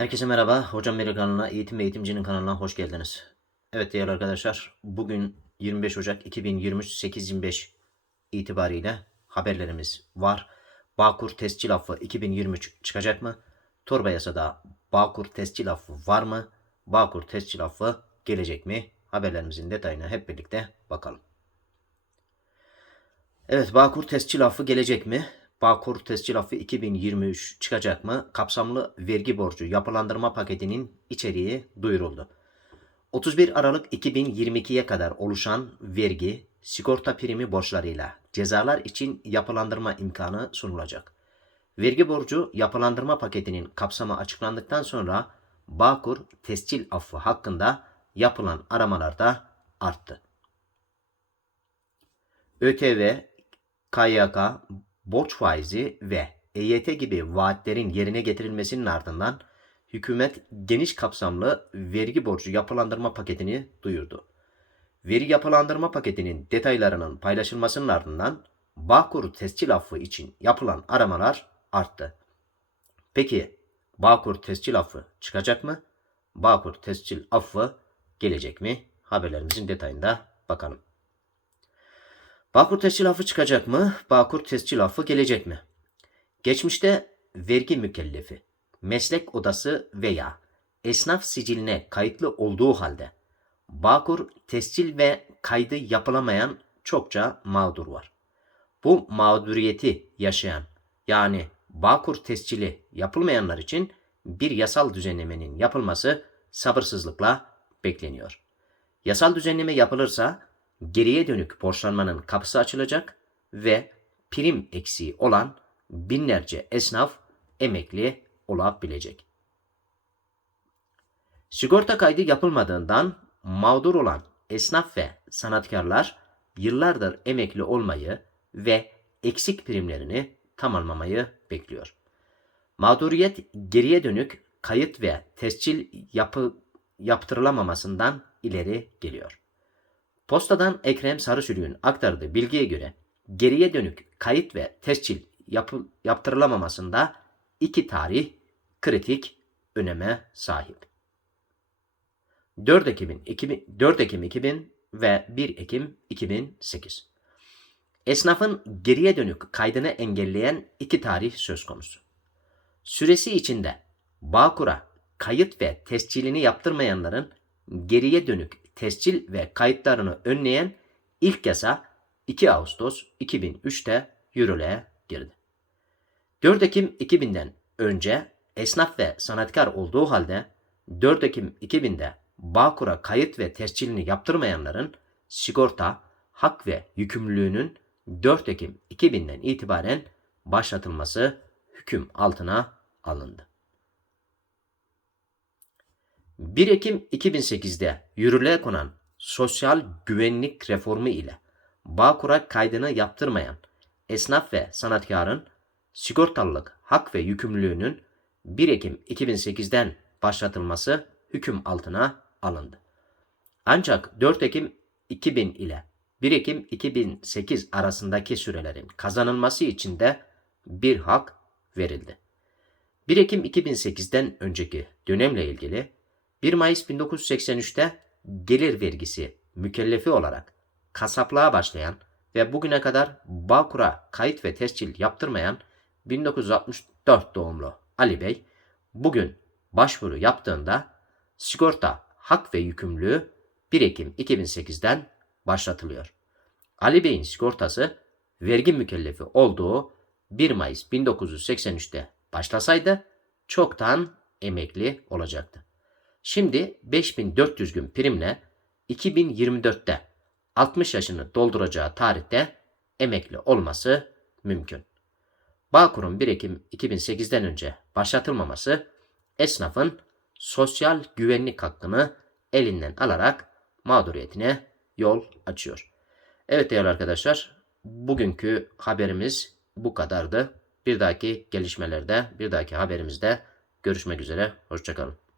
Herkese merhaba. Hocam Meri kanalına, Eğitim ve Eğitimcinin kanalına hoş geldiniz. Evet değerli arkadaşlar, bugün 25 Ocak 2023 8.25 itibariyle haberlerimiz var. Bağkur Tescil Affı 2023 çıkacak mı? Torba yasada Bağkur Tescil Affı var mı? Bağkur Tescil Affı gelecek mi? Haberlerimizin detayına hep birlikte bakalım. Evet Bağkur Tescil Affı gelecek mi? Bağkur Tescil Affı 2023 çıkacak mı? Kapsamlı vergi borcu yapılandırma paketinin içeriği duyuruldu. 31 Aralık 2022'ye kadar oluşan vergi, sigorta primi borçlarıyla cezalar için yapılandırma imkanı sunulacak. Vergi borcu yapılandırma paketinin kapsamı açıklandıktan sonra Bağkur Tescil Affı hakkında yapılan aramalarda arttı. ÖTV, KYK, borç faizi ve EYT gibi vaatlerin yerine getirilmesinin ardından hükümet geniş kapsamlı vergi borcu yapılandırma paketini duyurdu. Veri yapılandırma paketinin detaylarının paylaşılmasının ardından Bağkur tescil affı için yapılan aramalar arttı. Peki Bağkur tescil affı çıkacak mı? Bağkur tescil affı gelecek mi? Haberlerimizin detayında bakalım. Bağkur tescil affı çıkacak mı? Bağkur tescil affı gelecek mi? Geçmişte vergi mükellefi, meslek odası veya esnaf siciline kayıtlı olduğu halde Bağkur tescil ve kaydı yapılamayan çokça mağdur var. Bu mağduriyeti yaşayan yani Bağkur tescili yapılmayanlar için bir yasal düzenlemenin yapılması sabırsızlıkla bekleniyor. Yasal düzenleme yapılırsa geriye dönük borçlanmanın kapısı açılacak ve prim eksiği olan binlerce esnaf emekli olabilecek. Sigorta kaydı yapılmadığından mağdur olan esnaf ve sanatkarlar yıllardır emekli olmayı ve eksik primlerini tamamlamayı bekliyor. Mağduriyet geriye dönük kayıt ve tescil yapı, yaptırılamamasından ileri geliyor. Postadan Ekrem Sarısülüğün aktardığı bilgiye göre geriye dönük kayıt ve tescil yapı, yaptırılamamasında iki tarih kritik öneme sahip. 4 Ekim, 2000, 4 Ekim 2000 ve 1 Ekim 2008. Esnafın geriye dönük kaydını engelleyen iki tarih söz konusu. Süresi içinde Bağkur'a kayıt ve tescilini yaptırmayanların geriye dönük tescil ve kayıtlarını önleyen ilk yasa 2 Ağustos 2003'te yürürlüğe girdi. 4 Ekim 2000'den önce esnaf ve sanatkar olduğu halde 4 Ekim 2000'de Bağkur'a kayıt ve tescilini yaptırmayanların sigorta, hak ve yükümlülüğünün 4 Ekim 2000'den itibaren başlatılması hüküm altına alındı. 1 Ekim 2008'de yürürlüğe konan sosyal güvenlik reformu ile Bağkur'a kaydını yaptırmayan esnaf ve sanatkarın sigortalılık hak ve yükümlülüğünün 1 Ekim 2008'den başlatılması hüküm altına alındı. Ancak 4 Ekim 2000 ile 1 Ekim 2008 arasındaki sürelerin kazanılması için de bir hak verildi. 1 Ekim 2008'den önceki dönemle ilgili 1 Mayıs 1983'te gelir vergisi mükellefi olarak kasaplığa başlayan ve bugüne kadar Bağkur'a kayıt ve tescil yaptırmayan 1964 doğumlu Ali Bey bugün başvuru yaptığında sigorta hak ve yükümlülüğü 1 Ekim 2008'den başlatılıyor. Ali Bey'in sigortası vergi mükellefi olduğu 1 Mayıs 1983'te başlasaydı çoktan emekli olacaktı. Şimdi 5400 gün primle 2024'te 60 yaşını dolduracağı tarihte emekli olması mümkün. Bağkur'un 1 Ekim 2008'den önce başlatılmaması esnafın sosyal güvenlik hakkını elinden alarak mağduriyetine yol açıyor. Evet değerli arkadaşlar bugünkü haberimiz bu kadardı. Bir dahaki gelişmelerde bir dahaki haberimizde görüşmek üzere. Hoşçakalın.